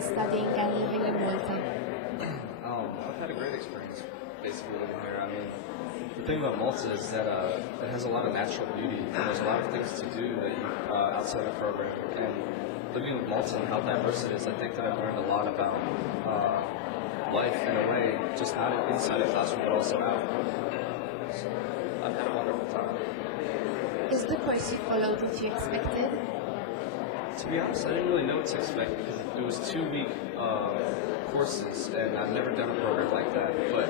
studying and living in Malta? I've had a great experience basically living here. I mean, the thing about Malta is that it has a lot of natural beauty, and there's a lot of things to do that outside the program. And living with Malta and how diverse it is, I think that I've learned a lot about life in a way, just not inside the classroom but also out. So I've had a wonderful time. Is the course you followed what you expected? To be honest, I didn't really know what to expect because it was 2-week courses, and I've never done a program like that. But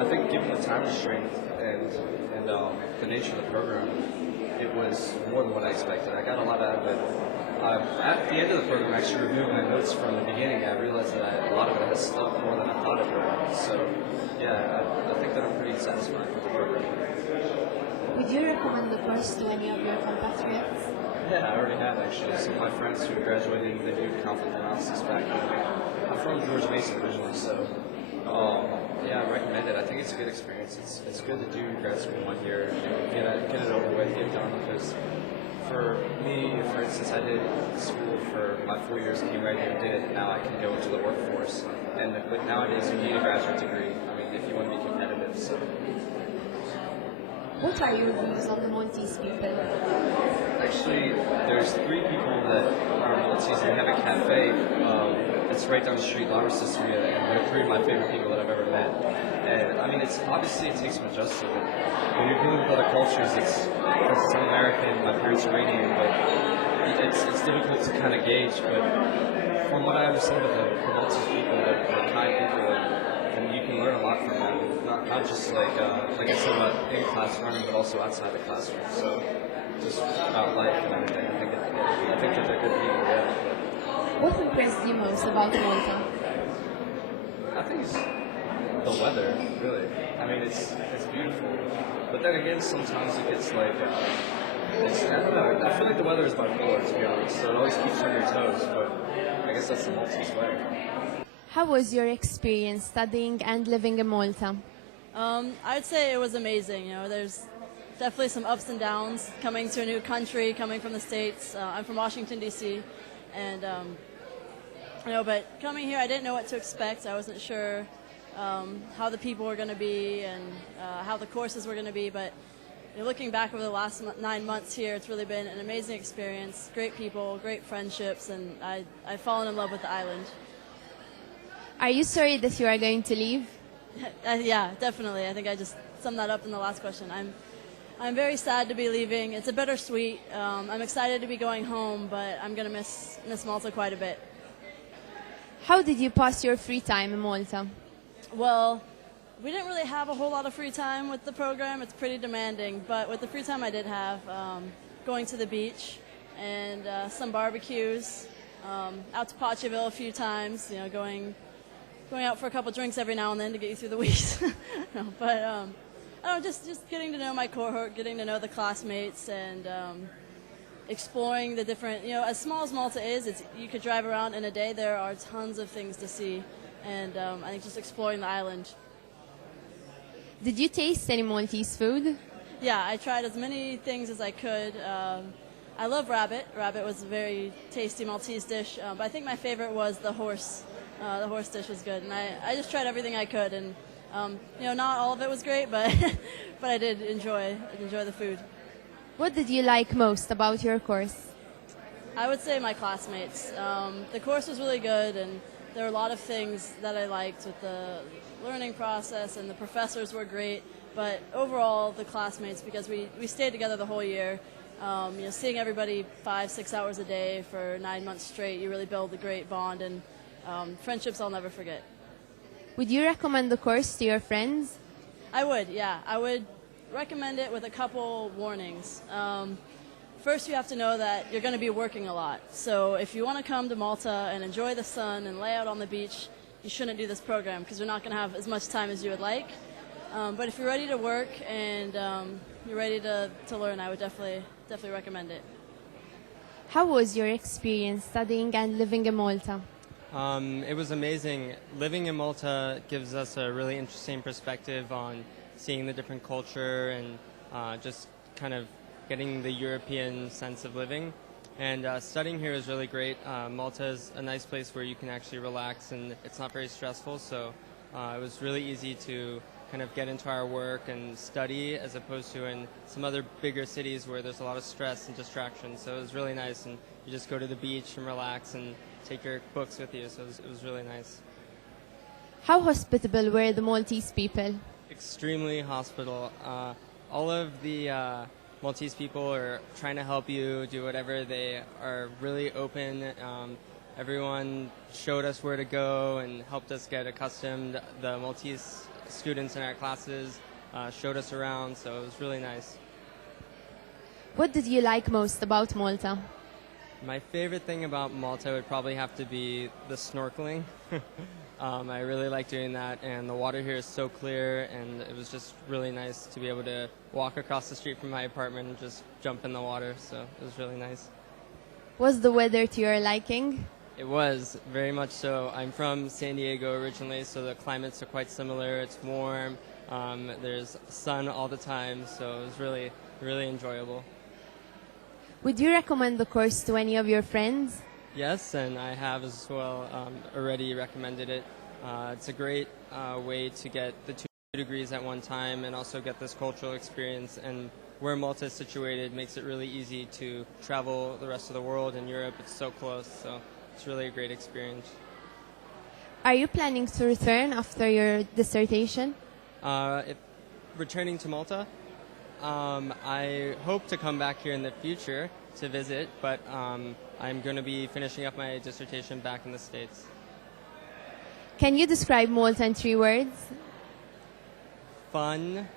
I think given the time restraint and the nature of the program, it was more than what I expected. I got a lot out of it. At the end of the program, actually reviewing my notes from the beginning, I realized that a lot of it has stuck more than I thought it would. So, yeah, I think that I'm pretty satisfied with the program. Would you recommend the course to any of your compatriots? Yeah, I already have actually. Some of my friends who graduated, they do conflict analysis back then. I'm from George Mason originally, so yeah, I recommend it. I think it's a good experience. It's good to do grad school in 1 year, get it over with, get it done. Because for me, for instance, I did school for my 4 years, came right here and did it, and now I can go into the workforce. And but nowadays, you need a graduate degree. I mean, if you want to be competitive, so. What are your views on the Maltese people? Actually, there's 3 people that are Maltese and have a cafe. It's right down the street, La Rosticeria, and they're 3 of my favorite people that I've ever met. And I mean, it takes some adjusting. When you're dealing with other cultures, I'm American, my parents are Iranian, but it's difficult to kind of gauge. But from what I understand of the Maltese people, they're kind people, and you can learn a lot from them. Not just like I said about in-class learning, but also outside the classroom. So just about life and everything. I think that they're good people. Yeah. What impressed you most about Malta? I think it's the weather, really. I mean, it's beautiful, but then again, sometimes it gets like I don't know. I feel like the weather is bipolar, to be honest. So it always keeps you on your toes. But I guess that's the Maltese way. How was your experience studying and living in Malta? I'd say it was amazing. You know, there's definitely some ups and downs coming to a new country, coming from the States. I'm from Washington, D.C., and but coming here, I didn't know what to expect. I wasn't sure how the people were going to be and how the courses were going to be. But looking back over the last 9 months here, it's really been an amazing experience. Great people, great friendships, and I've fallen in love with the island. Are you sorry that you are going to leave? Yeah, definitely. I think I just summed that up in the last question. I'm very sad to be leaving. It's a bittersweet. I'm excited to be going home, but I'm going to miss Malta quite a bit. How did you pass your free time in Malta? Well, we didn't really have a whole lot of free time with the program. It's pretty demanding, but with the free time I did have, going to the beach and some barbecues, out to Paceville a few times, going out for a couple drinks every now and then to get you through the weeks. No, but just getting to know my cohort, getting to know the classmates, and exploring the different, as small as Malta is, you could drive around in a day. There are tons of things to see, and I think just exploring the island. Did you taste any Maltese food? Yeah, I tried as many things as I could. I love rabbit. Rabbit was a very tasty Maltese dish, but I think my favorite was the horse. The horse dish was good, and I just tried everything I could, and not all of it was great, but but I did enjoy the food. What did you like most about your course? I would say my classmates. The course was really good, and there were a lot of things that I liked with the learning process, and the professors were great, but overall the classmates, because we stayed together the whole year. Seeing everybody 5-6 hours a day for 9 months straight, you really build a great bond, and friendships I'll never forget. Would you recommend the course to your friends? I would, yeah. I would recommend it with a couple warnings. First, you have to know that you're going to be working a lot. So if you want to come to Malta and enjoy the sun and lay out on the beach, you shouldn't do this program because you're not going to have as much time as you would like. But if you're ready to work and you're ready to learn, I would definitely recommend it. How was your experience studying and living in Malta? It was amazing. Living in Malta gives us a really interesting perspective on seeing the different culture and just kind of getting the European sense of living. And studying here is really great. Malta is a nice place where you can actually relax and it's not very stressful. So it was really easy to kind of get into our work and study as opposed to in some other bigger cities where there's a lot of stress and distraction. So it was really nice, and you just go to the beach and relax and take your books with you. So it was really nice. How hospitable were the Maltese people? Extremely hospitable. All of the Maltese people are trying to help you do whatever. They are really open. Everyone showed us where to go and helped us get accustomed. The Maltese students in our classes showed us around, so it was really nice. What did you like most about Malta? My favorite thing about Malta would probably have to be the snorkeling. I really like doing that, and the water here is so clear, and it was just really nice to be able to walk across the street from my apartment and just jump in the water, so it was really nice. Was the weather to your liking? It was, very much so. I'm from San Diego originally, so the climates are quite similar. It's warm, there's sun all the time, so it was really, really enjoyable. Would you recommend the course to any of your friends? Yes, and I have as well already recommended it. It's a great way to get the 2 degrees at one time and also get this cultural experience. And where Malta is situated makes it really easy to travel the rest of the world and Europe. It's so close, so it's really a great experience. Are you planning to return after your dissertation? Returning to Malta, I hope to come back here in the future to visit, but I'm going to be finishing up my dissertation back in the States. Can you describe Malta in 3 words? Fun,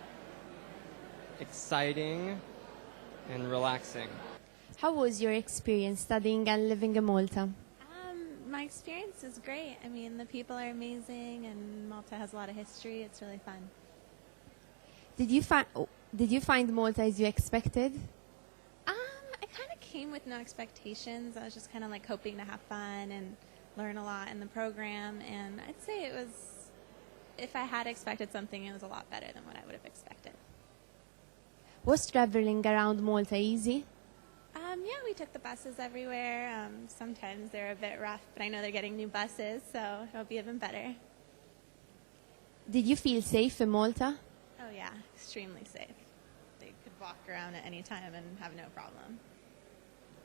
exciting, and relaxing. How was your experience studying and living in Malta? My experience is great. I mean, the people are amazing, and Malta has a lot of history. It's really fun. Did you find Malta as you expected? I kind of came with no expectations. I was just kind of like hoping to have fun and learn a lot in the program, and I'd say it was, if I had expected something, it was a lot better than what I would have expected. Was traveling around Malta easy? Yeah, we took the buses everywhere. Sometimes they're a bit rough, but I know they're getting new buses, so it'll be even better. Did you feel safe in Malta? Oh yeah, extremely safe. They could walk around at any time and have no problem.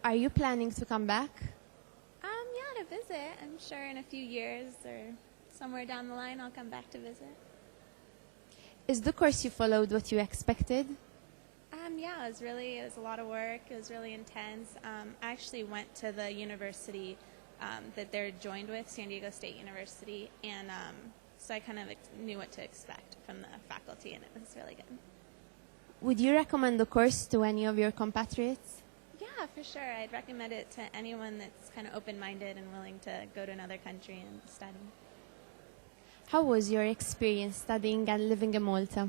Are you planning to come back? Yeah, to visit. I'm sure in a few years or somewhere down the line I'll come back to visit. Is the course you followed what you expected? Yeah, it was a lot of work. It was really intense. I actually went to the university that they're joined with, San Diego State University, and so I kind of knew what to expect from the faculty, and it was really good. Would you recommend the course to any of your compatriots? Yeah, for sure. I'd recommend it to anyone that's kind of open-minded and willing to go to another country and study. How was your experience studying and living in Malta?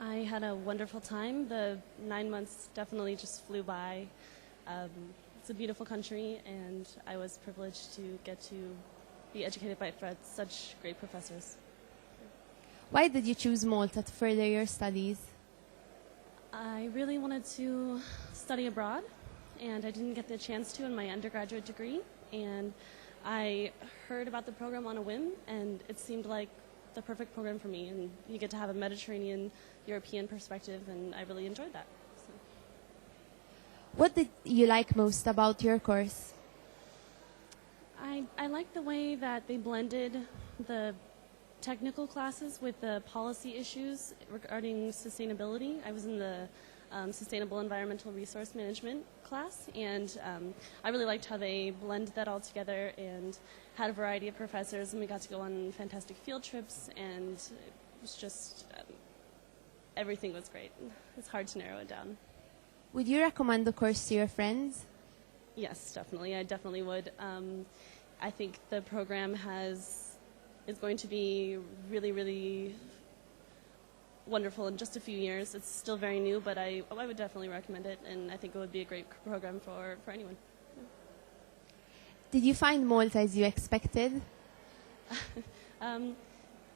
I had a wonderful time. The 9 months definitely just flew by. It's a beautiful country, and I was privileged to get to be educated by such great professors. Why did you choose Malta to further your studies? I really wanted to study abroad, and I didn't get the chance to in my undergraduate degree. And I heard about the program on a whim, and it seemed like the perfect program for me. And you get to have a Mediterranean European perspective, and I really enjoyed that. So. What did you like most about your course? I liked the way that they blended the technical classes with the policy issues regarding sustainability. I was in the Sustainable Environmental Resource Management class, and I really liked how they blended that all together and had a variety of professors, and we got to go on fantastic field trips, and it was just everything was great. It's hard to narrow it down. Would you recommend the course to your friends? Yes, definitely. I definitely would. I think the program is going to be really, really wonderful in just a few years. It's still very new, but I would definitely recommend it, and I think it would be a great program for anyone. Did you find Malta as you expected?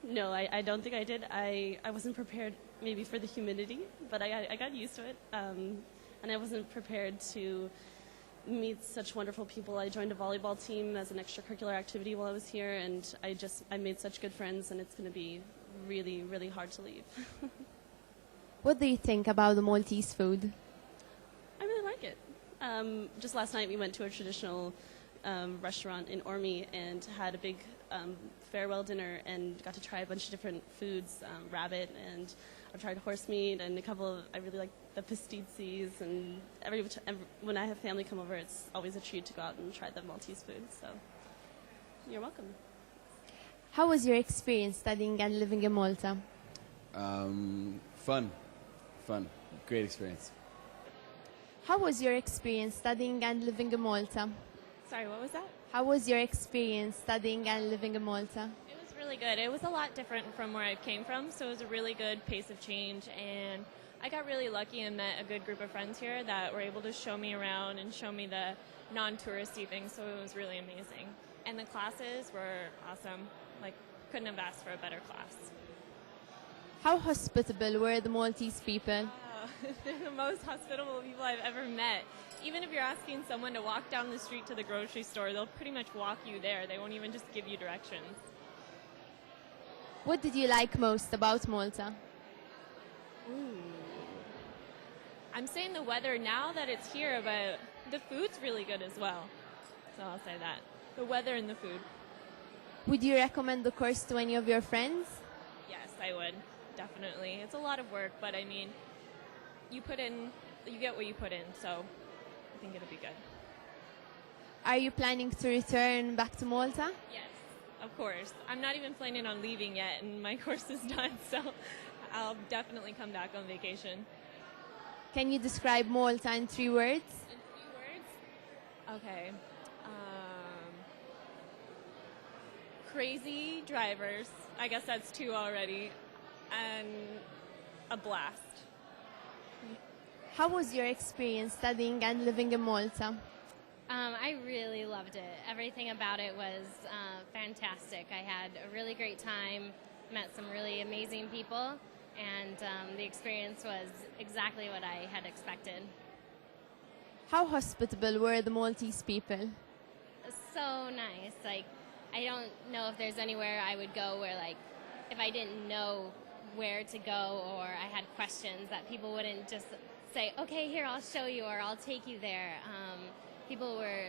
No, I don't think I did. I wasn't prepared maybe for the humidity, but I got used to it. And I wasn't prepared to meet such wonderful people. I joined a volleyball team as an extracurricular activity while I was here, and I made such good friends, and it's going to be really, really hard to leave. What do you think about the Maltese food? I really like it. Just last night we went to a traditional restaurant in Ormy and had a big farewell dinner and got to try a bunch of different foods, rabbit, and I've tried horse meat and a couple of, I really like the pasticces, and when I have family come over, it's always a treat to go out and try the Maltese food, so you're welcome. How was your experience studying and living in Malta? Fun. Great experience. How was your experience studying and living in Malta? Sorry, what was that? How was your experience studying and living in Malta? It was really good. It was a lot different from where I came from, so it was a really good pace of change, and I got really lucky and met a good group of friends here that were able to show me around and show me the non-touristy things, so it was really amazing. And the classes were awesome. Like, couldn't have asked for a better class. How hospitable were the Maltese people? They're the most hospitable people I've ever met. Even if you're asking someone to walk down the street to the grocery store, they'll pretty much walk you there. They won't even just give you directions. What did you like most about Malta? I'm saying the weather now that it's here, but the food's really good as well. So I'll say that. The weather and the food. Would you recommend the course to any of your friends? Yes, I would. Definitely. It's a lot of work, but I mean, you get what you put in, so I think it'll be good. Are you planning to return back to Malta? Yes, of course. I'm not even planning on leaving yet, and my course is done, so I'll definitely come back on vacation. Can you describe Malta in 3 words? In 3 words? Okay. Crazy drivers. I guess that's 2 already. And a blast. How was your experience studying and living in Malta? I really loved it. Everything about it was fantastic. I had a really great time, met some really amazing people, and the experience was exactly what I had expected. How hospitable were the Maltese people? So nice. Like, I don't know if there's anywhere I would go where, like, if I didn't know where to go or I had questions, that people wouldn't just say, okay, here, I'll show you, or I'll take you there. People were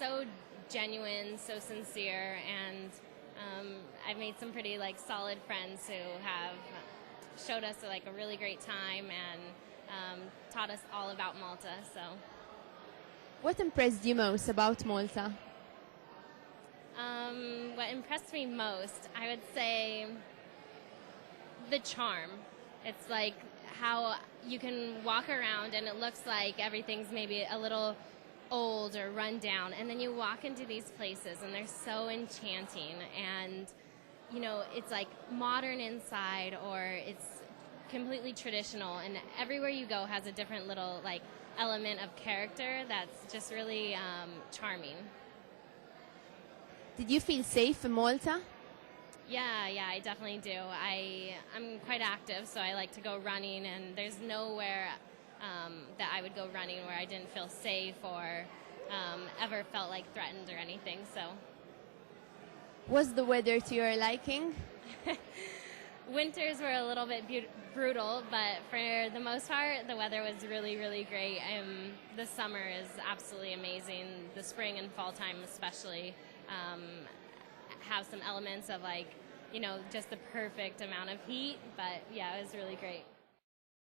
so genuine, so sincere, and I've made some pretty, like, solid friends who have showed us, like, a really great time and taught us all about Malta, so. What impressed you most about Malta? What impressed me most, I would say the charm. It's like how you can walk around and it looks like everything's maybe a little old or run down, and then you walk into these places and they're so enchanting, and you know, it's like modern inside or it's completely traditional, and everywhere you go has a different little, like, element of character that's just really charming. Did you feel safe in Malta? Yeah, I definitely do. I'm quite active, so I like to go running, and there's nowhere that I would go running where I didn't feel safe or ever felt like threatened or anything. So, Was the weather to your liking? winters were a little bit brutal, but for the most part, the weather was really, really great. The summer is absolutely amazing. The spring and fall time especially have some elements of, like, you know, just the perfect amount of heat, but yeah, it was really great.